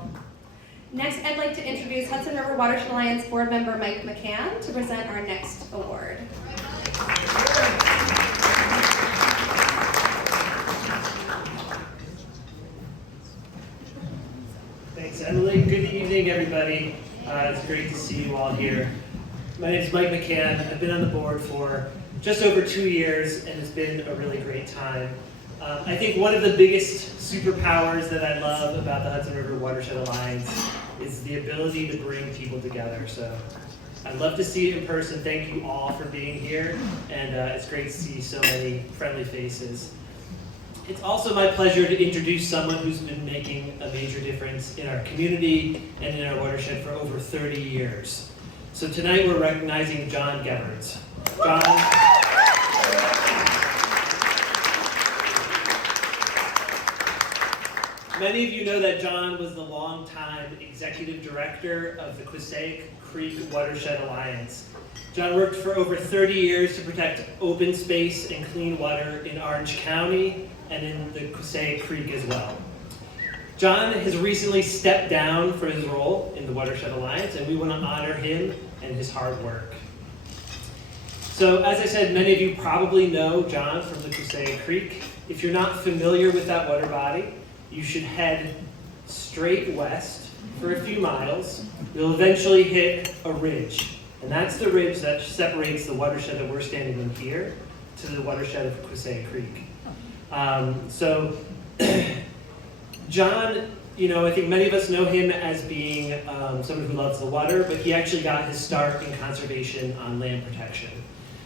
Marlboro. Next, I'd like to introduce Hudson River Watershed Alliance board member Mike McCann to present our next award. Thanks, Emily. Good evening, everybody. It's great to see you all here. My name is Mike McCann. I've been on the board for just over 2 years, and it's been a really great time. I think one of the biggest superpowers that I love about the Hudson River Watershed Alliance is the ability to bring people together. So I'd love to see it in person. Thank you all for being here, and it's great to see so many friendly faces. It's also my pleasure to introduce someone who's been making a major difference in our community and in our watershed for over 30 years. So tonight we're recognizing John Gebhards. John. Many of you know that John was the longtime executive director of the Quisseg Creek Watershed Alliance. John worked for over 30 years to protect open space and clean water in Orange County and in the Quisseg Creek as well. John has recently stepped down for his role in the Watershed Alliance, and we want to honor him and his hard work. So, as I said, many of you probably know John from the Quisseg Creek. If you're not familiar with that water body, you should head straight west for a few miles. You'll eventually hit a ridge, and that's the ridge that separates the watershed that we're standing in here to the watershed of Quisseg Creek. John, I think many of us know him as being someone who loves the water, but he actually got his start in conservation on land protection.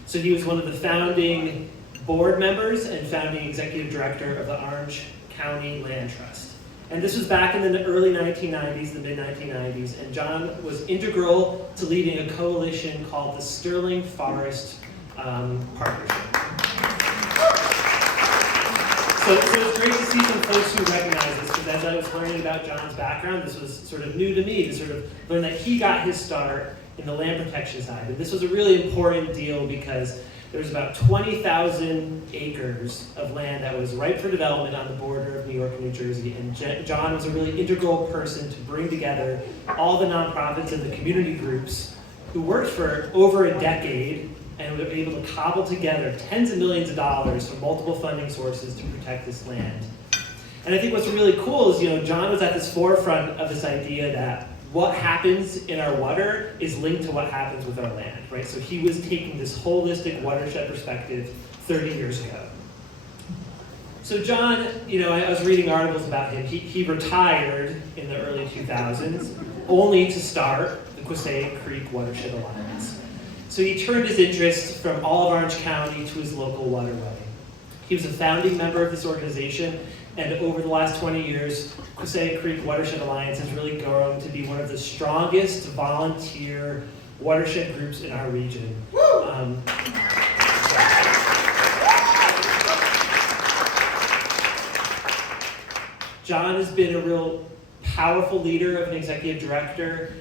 So he was one of the founding board members and founding executive director of the Orange County Land Trust. And this was back in the early 1990s, the mid-1990s, and John was integral to leading a coalition called the Sterling Forest Partnership. So it's great to see some folks who recognize this, because as I was learning about John's background, this was sort of new to me to sort of learn that he got his start in the land protection side. And this was a really important deal because there was about 20,000 acres of land that was ripe for development on the border of New York and New Jersey. And John was a really integral person to bring together all the nonprofits and the community groups who worked for over a decade and were able to cobble together tens of millions of dollars from multiple funding sources to protect this land. And I think what's really cool is, John was at this forefront of this idea that what happens in our water is linked to what happens with our land, right? So he was taking this holistic watershed perspective 30 years ago. So John, I was reading articles about him. He retired in the early 2000s only to start the Quisseg Creek Watershed Alliance. So he turned his interest from all of Orange County to his local waterway. He was a founding member of this organization, and over the last 20 years, Quisseg Creek Watershed Alliance has really grown to be one of the strongest volunteer watershed groups in our region. John has been a real powerful leader of an executive director,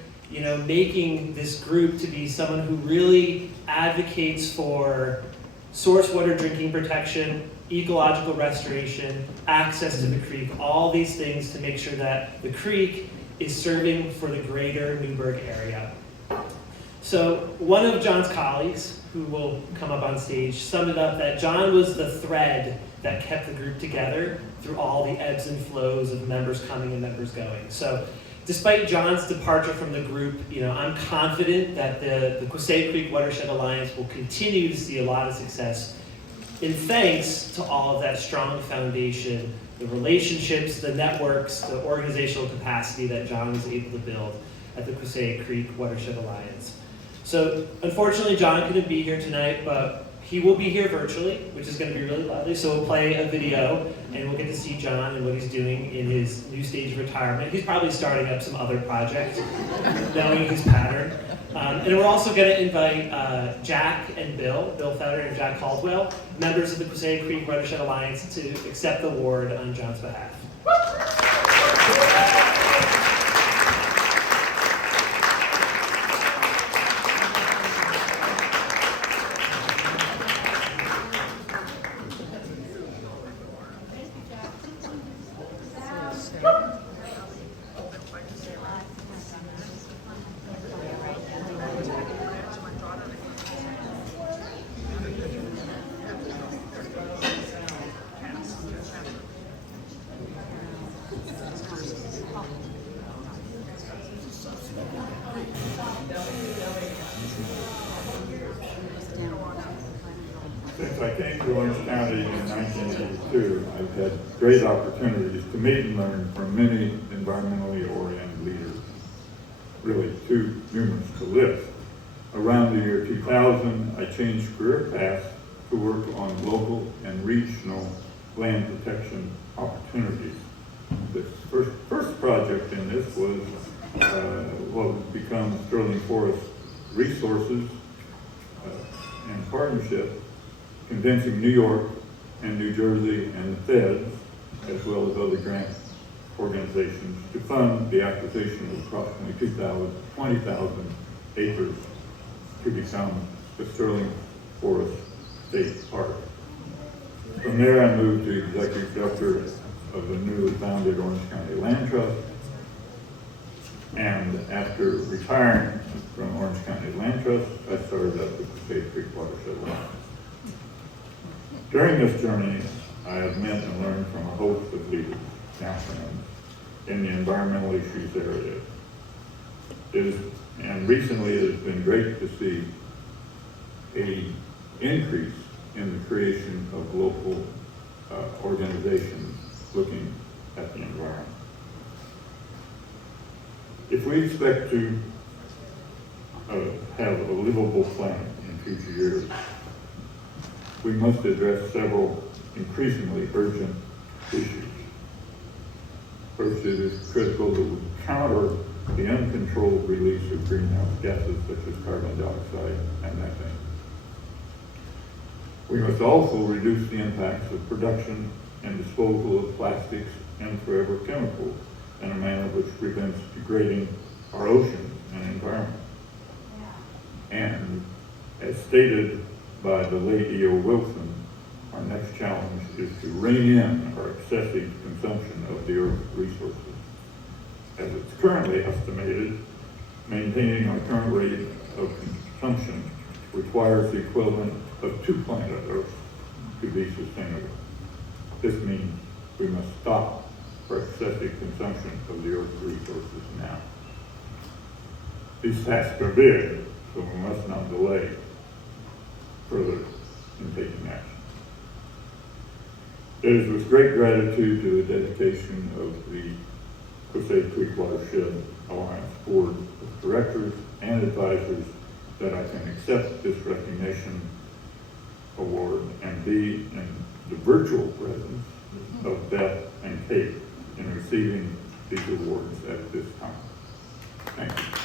making this group to be someone who really advocates for source water drinking protection, ecological restoration, access to the creek, all these things to make sure that the creek is serving for the greater Newburgh area. So one of John's colleagues, who will come up on stage, summed it up that John was the thread that kept the group together through all the ebbs and flows of members coming and members going. So despite John's departure from the group, I'm confident that the Quisseg Creek Watershed Alliance will continue to see a lot of success in thanks to all of that strong foundation, the relationships, the networks, the organizational capacity that John was able to build at the Quisseg Creek Watershed Alliance. So unfortunately, John couldn't be here tonight, but he will be here virtually, which is going to be really lovely. So we'll play a video, and we'll get to see John and what he's doing in his new stage of retirement. He's probably starting up some other project, knowing his pattern. And we're also going to invite Jack and Bill Feder and Jack Caldwell, members of the Quisseg Creek Watershed Alliance, to accept the award on John's behalf. I came to Orange County in 1982, I've had great opportunities to meet and learn from many environmentally oriented leaders, really too numerous to list. Around the year 2000, I changed career paths to work on local and regional land protection opportunities. The first project in this was what would become Sterling Forest Resources and Partnership, convincing New York and New Jersey and the feds, as well as other grant organizations, to fund the acquisition of approximately 20,000 acres to become the Sterling Forest State Park. From there, I moved to executive director of the newly founded Orange County Land Trust. And after retiring from Orange County Land Trust, I started up with the State Creek Watershed Alliance. During this journey, I have met and learned from a host of leaders, now friends, in the environmental issues area. And recently it has been great to see an increase in the creation of local organizations looking at the environment. If we expect to have a livable planet in future years, we must address several increasingly urgent issues. First, it is critical that we counter the uncontrolled release of greenhouse gases such as carbon dioxide and methane. We must also reduce the impacts of production and disposal of plastics and forever chemicals in a manner which prevents degrading our oceans and environment. And as stated by the late E.O. Wilson, our next challenge is to rein in our excessive consumption of the Earth's resources. As it's currently estimated, maintaining our current rate of consumption requires the equivalent of 2 planet Earths to be sustainable. This means we must stop our excessive consumption of the Earth's resources now. These tasks are big, so we must not delay further in taking action. It is with great gratitude to the dedication of the Passaic Creek Watershed Alliance Board of Directors and Advisors that I can accept this recognition award and be in the virtual presence of Beth and Kate in receiving these awards at this time. Thank you.